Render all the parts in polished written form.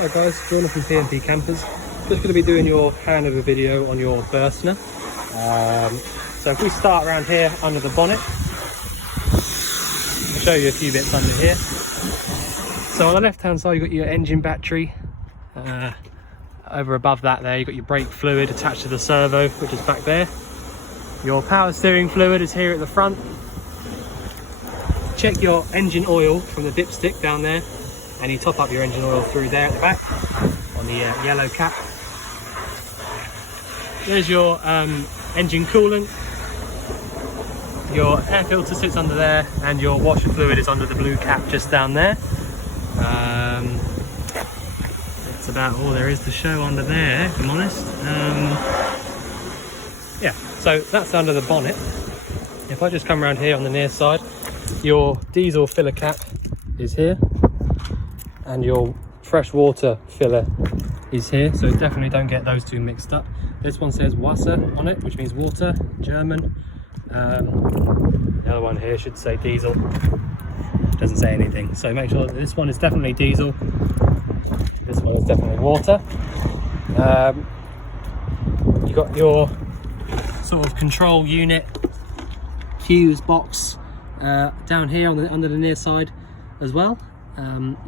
Hi guys, Bonnet from P&P Campers. Just going to be doing your handover video on your Burstner. So if we start around here under the bonnet, I'll show you a few bits under here. So on the left hand side you've got your engine battery. Over above that there you've got your brake fluid attached to the servo, which is back there. Your power steering fluid is here at the front. Check your engine oil from the dipstick down there, and you top up your engine oil through there at the back on the yellow cap. There's your engine coolant. Your air filter sits under there, and your washer fluid is under the blue cap just down there. That's about all there is to show under there, if I'm honest. Yeah, so that's under the bonnet. If I just come around here on the near side, your diesel filler cap is here, and your fresh water filler is here, so definitely don't get those two mixed up. This one says Wasser on it, which means water, German. The other one here should say diesel, doesn't say anything, so make sure that this one is definitely diesel, this one is definitely water. You've got your sort of control unit fuse box down here on under the near side as well,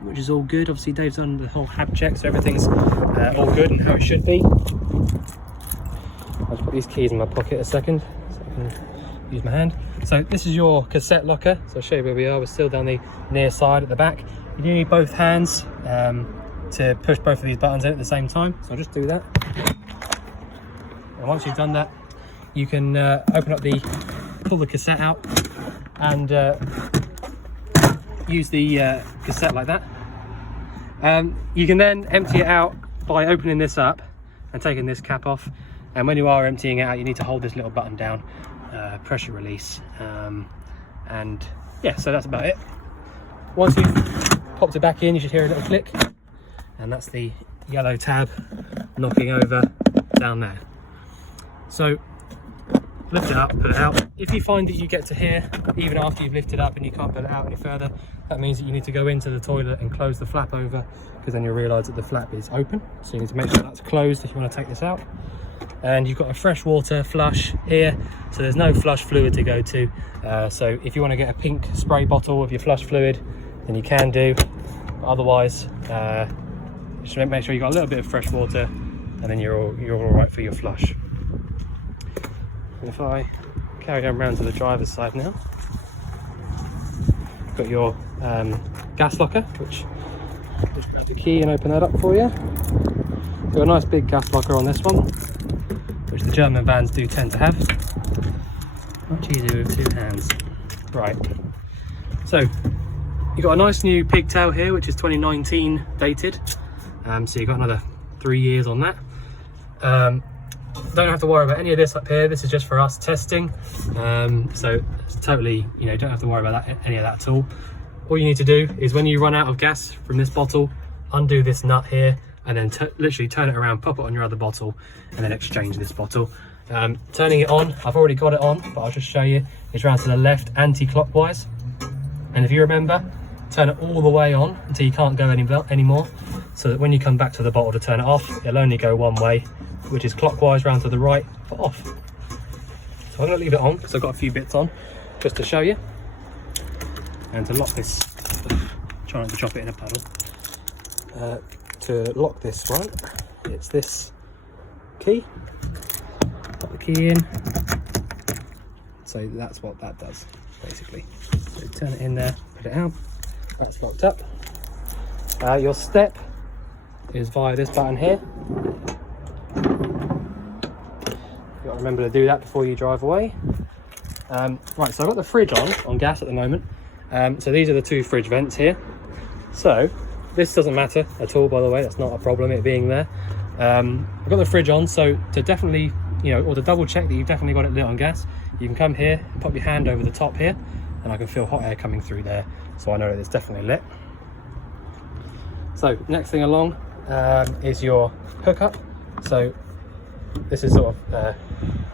which is all good. Obviously Dave's done the whole hab check, so everything's all good and how it should be. I'll just put these keys in my pocket a second so I can use my hand. So this is your cassette locker, so I'll show you where we are. We're still down the near side at the back. You do need both hands to push both of these buttons in at the same time, so I'll just do that. And once you've done that, you can pull the cassette out and use the cassette like that. You can then empty it out by opening this up and taking this cap off, and when you are emptying it out you need to hold this little button down, pressure release, and yeah, so that's about it. Once you've popped it back in you should hear a little click, and that's the yellow tab knocking over down there. So lift it up, put it out. If you find that you get to here even after you've lifted up and you can't put it out any further, that means that you need to go into the toilet and close the flap over, because then you'll realise that the flap is open. So you need to make sure that's closed if you want to take this out. And you've got a fresh water flush here, so there's no flush fluid to go to. So if you want to get a pink spray bottle of your flush fluid, then you can do. But otherwise, just make sure you've got a little bit of fresh water, and then you're all right for your flush. And if I carry on round to the driver's side now, you've got your gas locker, which I'll just grab the key and open that up for you. Got a nice big gas locker on this one, which the German vans do tend to have. Much easier with two hands. Right, so you've got a nice new pigtail here, which is 2019 dated, so you've got another 3 years on that. Don't have to worry about any of this up here. This is just for us testing, so it's totally, don't have to worry about any of that at all. All you need to do is, when you run out of gas from this bottle, undo this nut here, and then literally turn it around, pop it on your other bottle, and then exchange this bottle. Turning it on, I've already got it on, but I'll just show you. It's round to the left anti-clockwise, and if you remember, turn it all the way on until you can't go anymore, so that when you come back to the bottle to turn it off, it'll only go one way, which is clockwise round to the right for off. So I'm going to leave it on because I've got a few bits on just to show you. And to lock this, try not to drop it in a puddle. To lock this one, it's this key. Put the key in. So that's what that does, basically. So turn it in there, put it out. That's locked up. Your step is via this button here. You've got to remember to do that before you drive away. Right, so I've got the fridge on gas at the moment. So these are the two fridge vents here. So this doesn't matter at all, by the way, that's not a problem, it being there. I've got the fridge on, so to definitely, or to double check that you've definitely got it lit on gas, you can come here, pop your hand over the top here, and I can feel hot air coming through there, so I know that it's definitely lit. So next thing along is your hookup. So this is sort of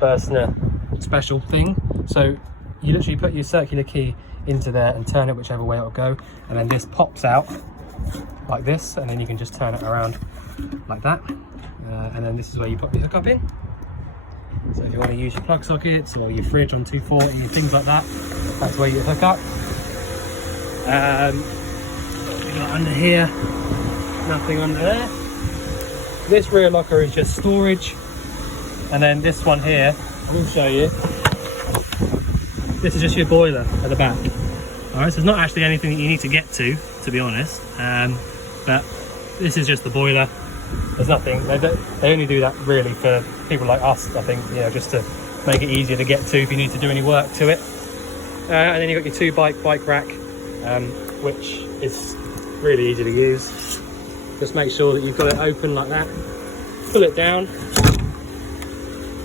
Burstner special thing. So you literally put your circular key into there and turn it whichever way it'll go, and then this pops out like this, and then you can just turn it around like that, and then this is where you put your hookup in. So if you want to use your plug sockets or your fridge on 240, things like that, that's where you hook up. We got under here, nothing under there. This rear locker is just storage, and then this one here, I will show you. This is just your boiler at the back. Alright, so it's not actually anything that you need to get to be honest, but this is just the boiler. There's nothing, they only do that really for people like us, I think, you know, just to make it easier to get to if you need to do any work to it. And then you've got your 2 bike rack, which is really easy to use. Just make sure that you've got it open like that, pull it down,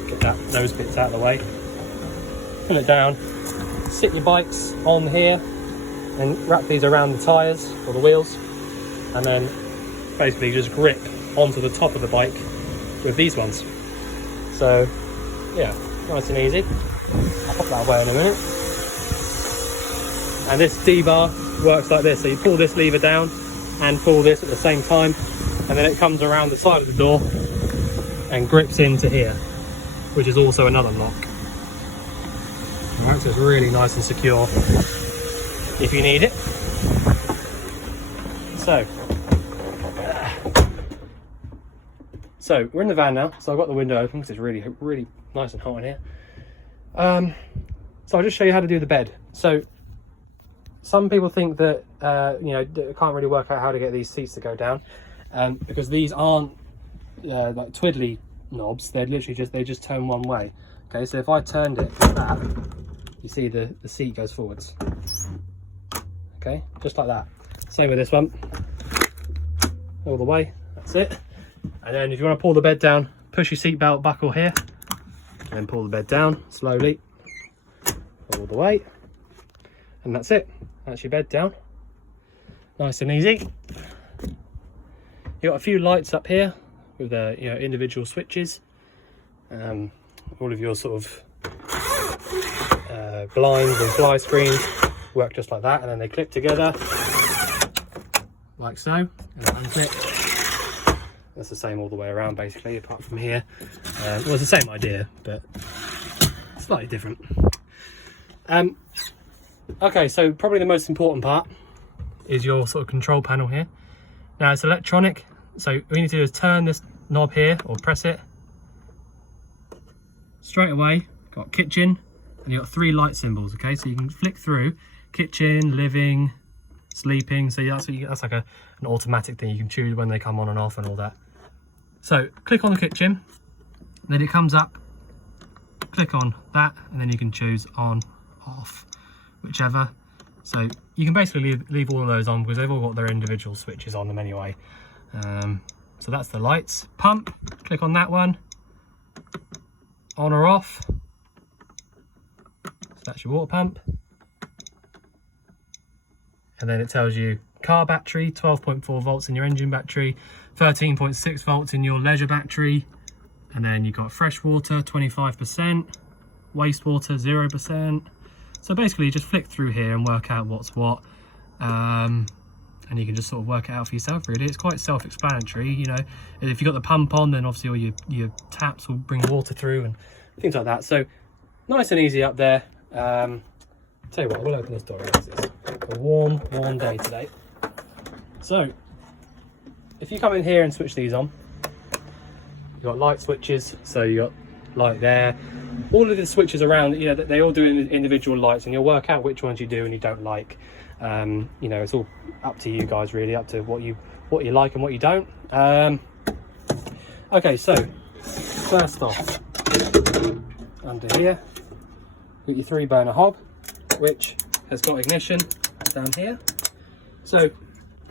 get those bits out of the way, pull it down, sit your bikes on here and wrap these around the tyres or the wheels, and then basically just grip onto the top of the bike with these ones. So yeah, nice and easy. I'll pop that away in a minute. And this D-bar works like this, so you pull this lever down and pull this at the same time, and then it comes around the side of the door and grips into here, which is also another lock. Alright, so it's really nice and secure if you need it. So we're in the van now, so I've got the window open because it's really nice and hot in here. So I'll just show you how to do the bed. So some people think that you know, can't really work out how to get these seats to go down, because these aren't like twiddly knobs. They're literally just turn one way. Okay, so if I turned it like that, you see the seat goes forwards. Okay, just like that. Same with this one, all the way. That's it. And then if you want to pull the bed down, push your seat belt buckle here, and then pull the bed down slowly all the way, and that's it. That's your bed down, nice and easy. You've got a few lights up here with the, you know, individual switches. All of your sort of blinds and fly screens work just like that, and then they clip together like so, and unclip. That's the same all the way around basically, apart from here. Well, it's the same idea, but slightly different. Okay, so probably the most important part is your sort of control panel here. Now it's electronic, so what you need to do is turn this knob here, or press it. Straight away, got kitchen, and you've got 3 light symbols, okay? So you can flick through kitchen, living, sleeping, so that's like an automatic thing. You can choose when they come on and off and all that. So click on the kitchen, then it comes up, click on that, and then you can choose on, off, whichever. So you can basically leave all of those on because they've all got their individual switches on them anyway. So that's the lights. Pump, click on that one, on or off. So that's your water pump. And then it tells you car battery, 12.4 volts in your engine battery, 13.6 volts in your leisure battery, and then you've got fresh water 25%, wastewater 0%. So basically you just flick through here and work out what's what, and you can just sort of work it out for yourself really. It's quite self-explanatory, you know. If you've got the pump on, then obviously all your taps will bring water through and things like that. So nice and easy up there. Tell you what, I will open this door. It's a warm day today. So if you come in here and switch these on, you've got light switches, so you got light there. All of the switches around, you know, they all do individual lights, and you'll work out which ones you do and you don't like. You know, it's all up to you guys really, up to what you like and what you don't. Okay, so first off, under here, you've got your 3-burner hob, which has got ignition down here. So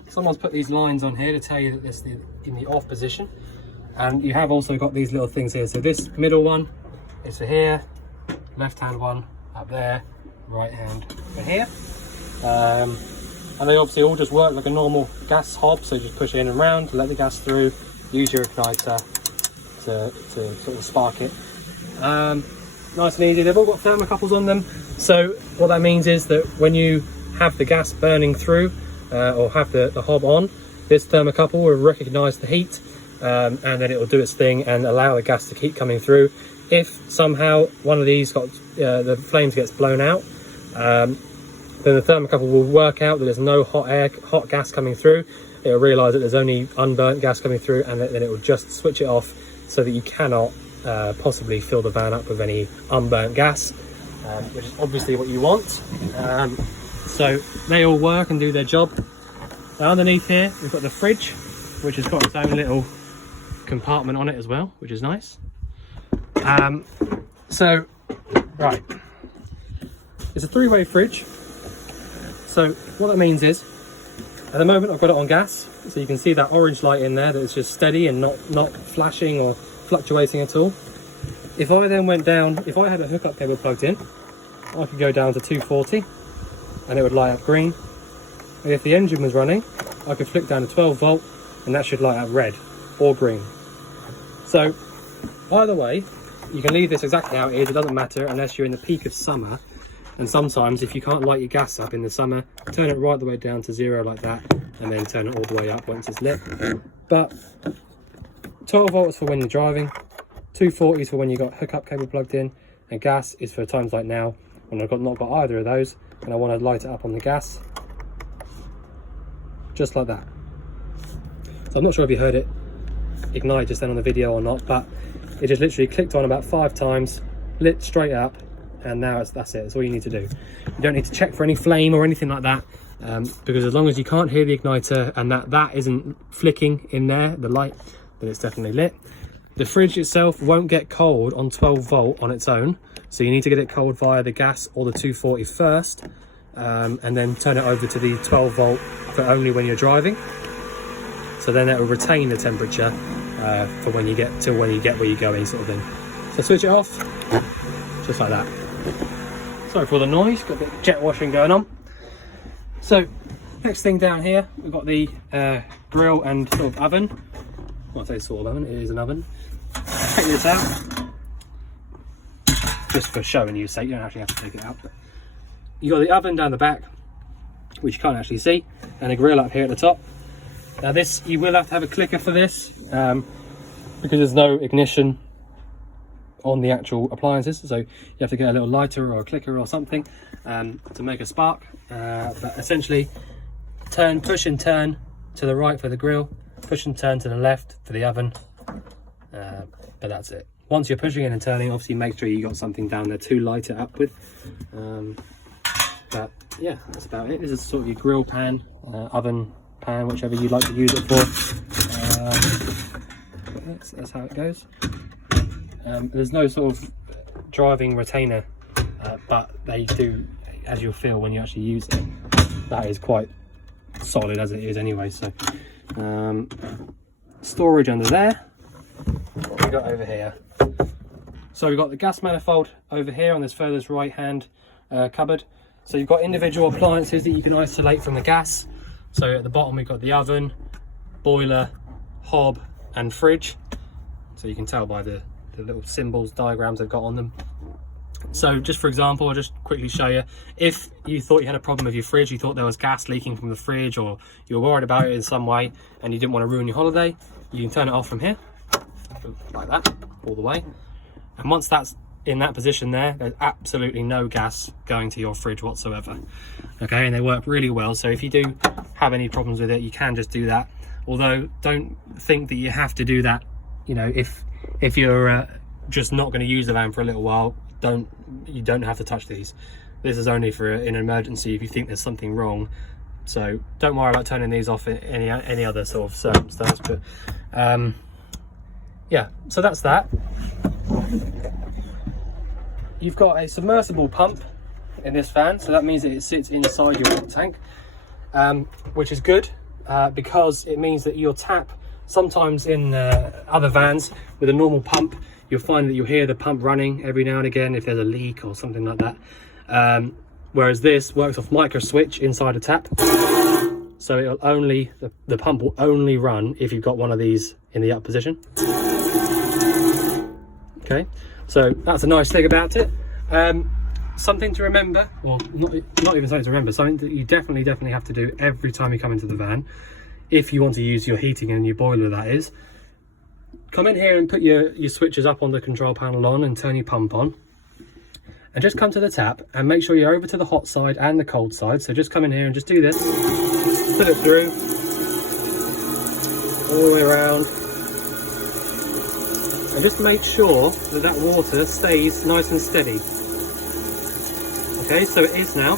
someone's put these lines on here to tell you that this is in the off position, and you have also got these little things here. So this middle one is for here, left hand one up there, right hand for here, and they obviously all just work like a normal gas hob. So just push it in and round, let the gas through, use your igniter to sort of spark it. Nice and easy. They've all got thermocouples on them, so what that means is that when you have the gas burning through, or have the hob on, this thermocouple will recognise the heat, and then it will do its thing and allow the gas to keep coming through. If somehow one of these got the flames gets blown out, then the thermocouple will work out that there's no hot gas coming through. It will realise that there's only unburnt gas coming through, and then it will just switch it off so that you cannot possibly fill the van up with any unburnt gas, which is obviously what you want. So they all work and do their job. Now underneath here we've got the fridge, which has got its own little compartment on it as well, which is nice. So right, it's a three-way fridge. So what that means is, at the moment I've got it on gas, so you can see that orange light in there that is just steady and not flashing or fluctuating at all. If I then went down, if I had a hookup cable plugged in, I could go down to 240 and it would light up green. And if the engine was running, I could flick down to 12 volt and that should light up red or green. So either way, you can leave this exactly how it is, it doesn't matter unless you're in the peak of summer. And sometimes if you can't light your gas up in the summer, turn it right the way down to 0 like that, and then turn it all the way up once it's lit. But 12 volts for when you're driving, 240 is for when you've got hookup cable plugged in, and gas is for times like now when I've not got either of those and I want to light it up on the gas, just like that. So I'm not sure if you heard it ignite just then on the video or not, but it just literally clicked on about 5 times, lit straight up, and now that's it. That's all you need to do. You don't need to check for any flame or anything like that, because as long as you can't hear the igniter and that isn't flicking in there, the light, then it's definitely lit. The fridge itself won't get cold on 12 volt on its own, so you need to get it cold via the gas or the 240 first, and then turn it over to the 12 volt for only when you're driving. So then it will retain the temperature for when you get where you're going, sort of thing. So switch it off, just like that. Sorry for all the noise, got a bit of jet washing going on. So next thing down here, we've got the grill and sort of oven. Well, I say sort of oven, it is an oven. Take this out, just for showing you sake, you don't actually have to take it out. But you've got the oven down the back, which you can't actually see, and a grill up here at the top. Now this, you will have to have a clicker for this, because there's no ignition on the actual appliances, so you have to get a little lighter or a clicker or something to make a spark. But essentially, push and turn to the right for the grill, push and turn to the left for the oven, but that's it. Once you're pushing in and turning, obviously make sure you got something down there to light it up with. But yeah, that's about it. This is sort of your grill pan, oven pan, whichever you'd like to use it for. That's how it goes. There's no sort of driving retainer, but they do, as you'll feel when you actually use it, that is quite solid as it is anyway. So storage under there. What have we got over here? So we've got the gas manifold over here on this furthest right hand cupboard. So you've got individual appliances that you can isolate from the gas. So at the bottom we've got the oven, boiler, hob and fridge. So you can tell by the little symbols, diagrams they've got on them. So just for example, I'll just quickly show you. If you thought you had a problem with your fridge, you thought there was gas leaking from the fridge, or you were worried about it in some way and you didn't want to ruin your holiday, you can turn it off from here, like that, all the way. And once that's in that position there, there's absolutely no gas going to your fridge whatsoever. Okay, and they work really well. So if you do have any problems with it, you can just do that. Although don't think that you have to do that, you know, if you're just not going to use the van for a little while, you don't have to touch these. This is only for in an emergency if you think there's something wrong. So don't worry about turning these off in any other sort of circumstance. But yeah, so that's that. You've got a submersible pump in this van, so that means that it sits inside your water tank, which is good because it means that your tap, sometimes in other vans with a normal pump, you'll find that you'll hear the pump running every now and again if there's a leak or something like that. Whereas this works off micro switch inside a tap, so it'll only, the pump will only run if you've got one of these in the up position. Okay, so that's a nice thing about it. something to remember, or not even something to remember, something that you definitely have to do every time you come into the van, if you want to use your heating and your boiler, that is, come in here and put your switches up on the control panel on and turn your pump on. And just come to the tap and make sure you're over to the hot side and the cold side. So just come in here and just do this, put it through, all the way around. And just make sure that that water stays nice and steady. Okay, so it is now.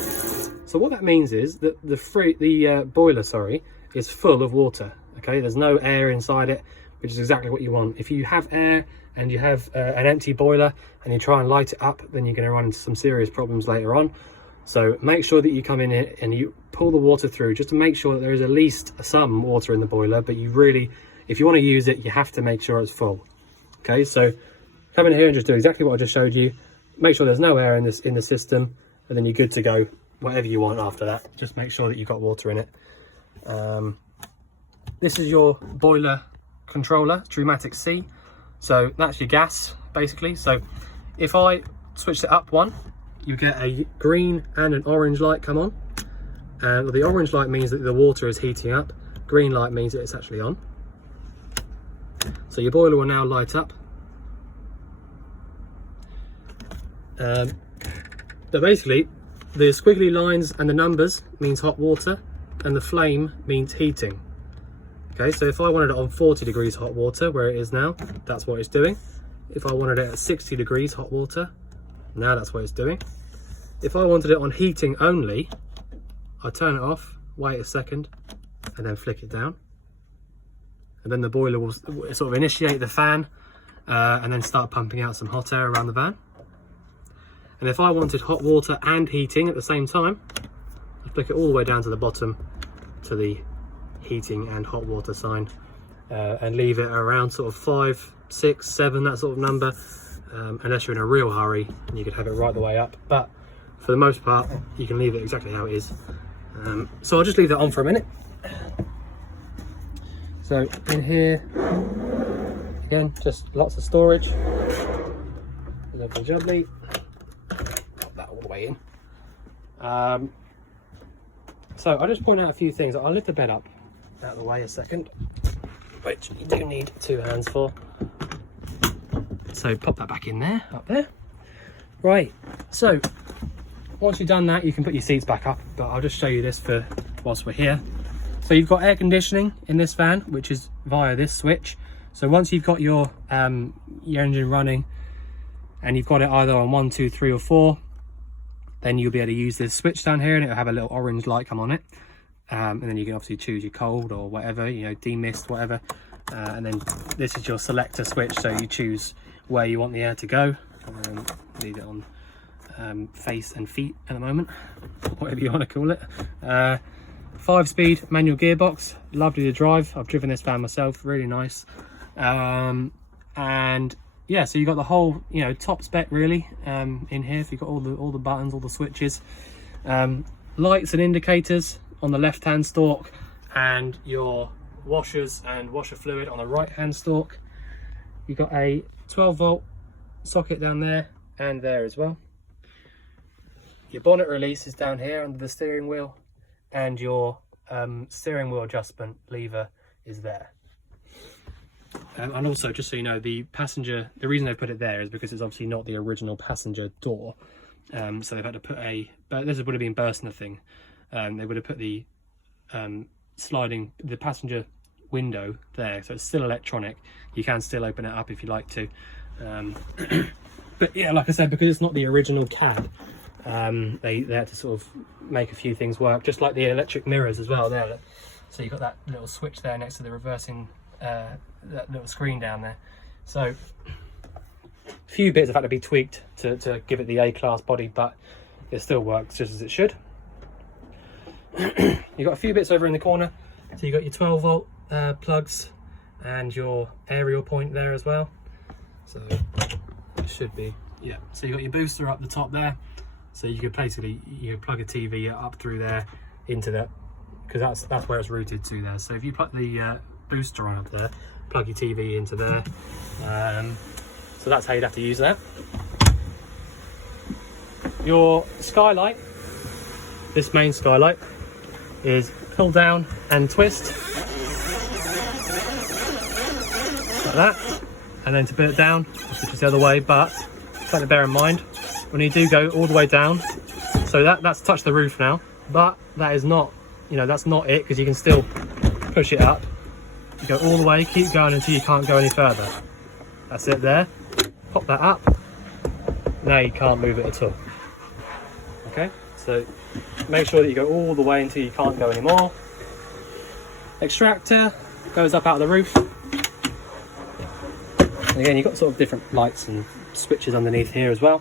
So what that means is that the boiler, sorry, is full of water. Okay, there's no air inside it, which is exactly what you want. If you have air and you have an empty boiler and you try and light it up, then you're going to run into some serious problems later on. So make sure that you come in here and you pull the water through, just to make sure that there is at least some water in the boiler. But you really, if you want to use it, you have to make sure it's full. Okay, so come in here and just do exactly what I just showed you. Make sure there's no air in the system, and then you're good to go. Whatever you want after that, just make sure that you've got water in it. This is your boiler controller, Trumatic C. So that's your gas, basically. So if I switch it up one, you get a green and an orange light come on. And the orange light means that the water is heating up. Green light means that it's actually on. So your boiler will now light up. But basically, the squiggly lines and the numbers means hot water, and the flame means heating. Okay, so if I wanted it on 40 degrees hot water, where it is now, that's what it's doing. If I wanted it at 60 degrees hot water, now that's what it's doing. If I wanted it on heating only, I turn it off, wait a second, and then flick it down. And then the boiler will sort of initiate the fan and then start pumping out some hot air around the van. And if I wanted hot water and heating at the same time, I'd flick it all the way down to the bottom to the heating and hot water sign, and leave it around sort of 5, 6, 7, that sort of number, unless you're in a real hurry and you could have it right the way up. But for the most part, you can leave it exactly how it is. So I'll just leave that on for a minute. So in here, again, just lots of storage. Lovely jubbly. Pop that all the way in. So I'll just point out a few things. I'll lift the bed up out of the way a second, which you do need 2 hands for. So pop that back in there, up there. Right, so once you've done that, you can put your seats back up, but I'll just show you this for whilst we're here. So you've got air conditioning in this van, which is via this switch. So once you've got your engine running and you've got it either on 1, 2, 3 or 4, then you'll be able to use this switch down here and it'll have a little orange light come on it. And then you can obviously choose your cold or whatever, you know, demist, whatever. And then this is your selector switch, so you choose where you want the air to go. Leave it on face and feet at the moment, whatever you want to call it. 5-speed manual gearbox, lovely to drive. I've driven this van myself, really nice. And yeah, so you got the whole, you know, top spec really in here. So you've got all the buttons, all the switches, lights and indicators on the left hand stalk, and your washers and washer fluid on the right hand stalk. You've got a 12-volt socket down there and there as well. Your bonnet release is down here under the steering wheel, and your steering wheel adjustment lever is there. And also, just so you know, the reason they put it there is because it's obviously not the original passenger door. So they've had to put but this would have been Burstner thing. They would have put the passenger window there, so it's still electronic. You can still open it up if you like to. But yeah, like I said, because it's not the original cab, they had to sort of make a few things work, just like the electric mirrors as well there. So you've got that little switch there next to the reversing, that little screen down there. So a few bits have had to be tweaked to give it the A-class body, but it still works just as it should. You've got a few bits over in the corner. So you've got your 12-volt plugs and your aerial point there as well. So it should be, yeah. So you've got your booster up the top there. So you could basically, you plug a TV up through there into that, because that's where it's routed to there. So if you put the booster on up there, plug your TV into there. So that's how you'd have to use that. your skylight, this main skylight, is pull down and twist like that, and then to put it down, which is the other way. But something to bear in mind when you do go all the way down, so that's touched the roof now, but that is not, you know, that's not it, because you can still push it up. You go all the way, keep going until you can't go any further. That's it there. Pop that up. Now you can't move it at all. Okay, so make sure that you go all the way until you can't go anymore. Extractor goes up out of the roof. And again, you've got sort of different lights and switches underneath here as well.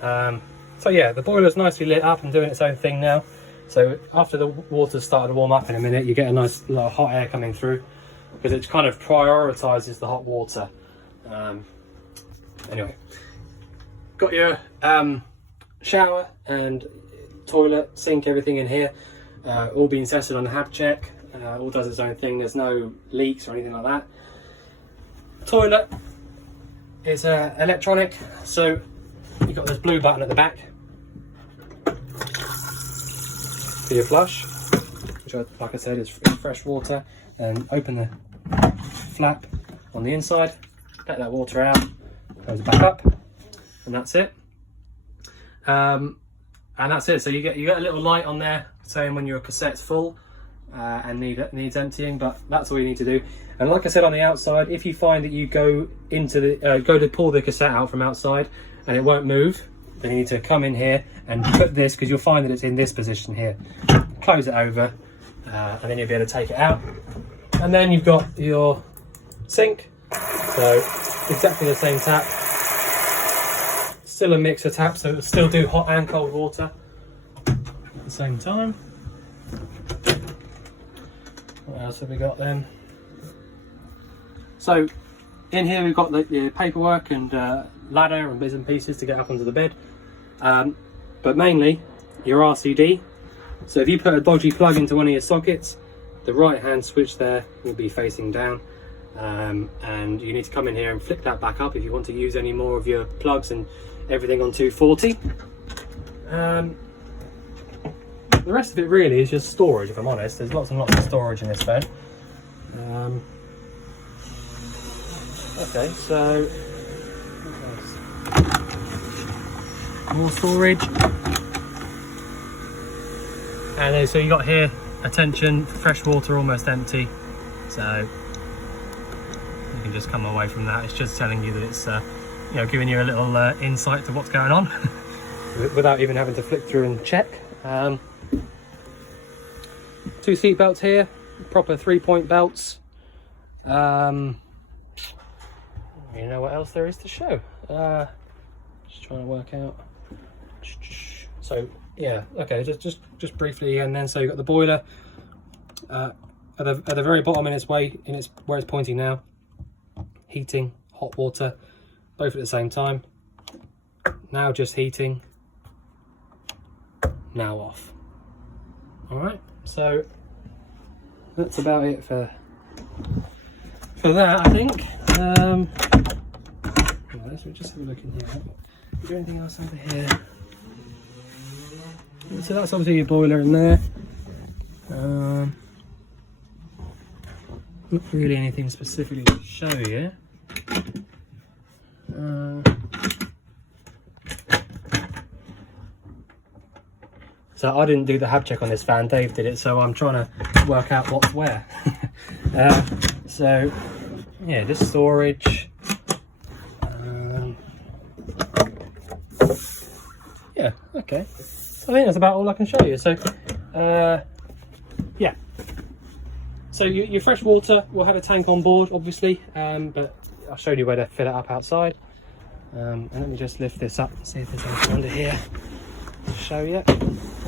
So yeah, the boiler's nicely lit up and doing its own thing now. So after the water's started to warm up in a minute, you get a nice lot of hot air coming through, because it kind of prioritizes the hot water. Anyway, got your shower and toilet, sink, everything in here, all being tested on the hab check. All does its own thing. There's no leaks or anything like that. Toilet is electronic, so you've got this blue button at the back for your flush, which, like I said, is fresh water. And open the flap on the inside, let that water out, goes back up, and that's it. And that's it. So you get a little light on there saying when your cassette's full and needs emptying, but that's all you need to do. And like I said, on the outside, if you find that you go into the go to pull the cassette out from outside and it won't move, then you need to come in here and put this, because you'll find that it's in this position here. Close it over, and then you'll be able to take it out. And then you've got your sink, so exactly the same tap. Still a mixer tap, so it'll still do hot and cold water at the same time. What else have we got then? So in here we've got the paperwork and ladder and bits and pieces to get up onto the bed, but mainly your RCD. So if you put a dodgy plug into one of your sockets, the right hand switch there will be facing down, and you need to come in here and flick that back up if you want to use any more of your plugs and everything on 240. The rest of it really is just storage, if I'm honest. There's lots and lots of storage in this phone. Okay, so more storage, and then so you got here, attention, fresh water almost empty, so you can just come away from that. It's just telling you that it's you know, giving you a little insight to what's going on without even having to flick through and check. 2 seat belts here, proper 3-point belts. You know what else there is to show? Just trying to work out. So yeah, okay, just briefly, and then so you've got the boiler at the very bottom in its way, where it's pointing now. Heating, hot water, both at the same time. Now just heating. Now off. All right, so that's about it for that, I think. Let's just have a look in here. Is there anything else over here? So that's obviously your boiler in there. Not really anything specifically to show you. So I didn't do the hab check on this fan, Dave did it, so I'm trying to work out what's where. So yeah, this storage. Yeah, okay. So I think that's about all I can show you. So yeah. So your fresh water will have a tank on board, obviously, but I showed you where to fill it up outside. And let me just lift this up and see if there's anything under here to show you.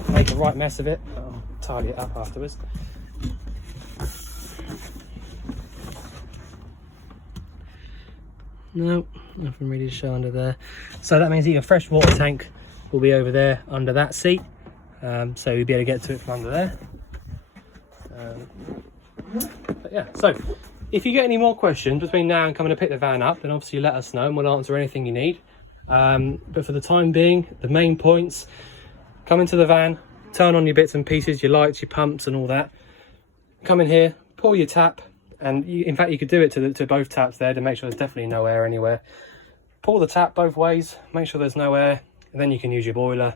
Make a right mess of it. I'll tidy it up afterwards. No, nothing really to show under there. So that means that your fresh water tank will be over there under that seat. So you'll be able to get to it from under there. But yeah, so if you get any more questions between now and coming to pick the van up, then obviously let us know and we'll answer anything you need. But for the time being, the main points: come into the van, turn on your bits and pieces, your lights, your pumps and all that. Come in here, pull your tap, and in fact you could do it to both taps there to make sure there's definitely no air anywhere. Pull the tap both ways, make sure there's no air, and then you can use your boiler.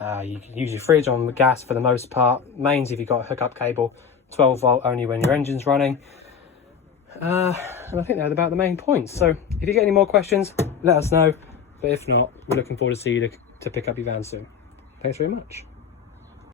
You can use your fridge on gas for the most part. Mains, if you've got a hookup cable, 12 volt only when your engine's running. And I think they're about the main points. So if you get any more questions, let us know. But if not, we're looking forward to see you to pick up your van soon. Thanks very much.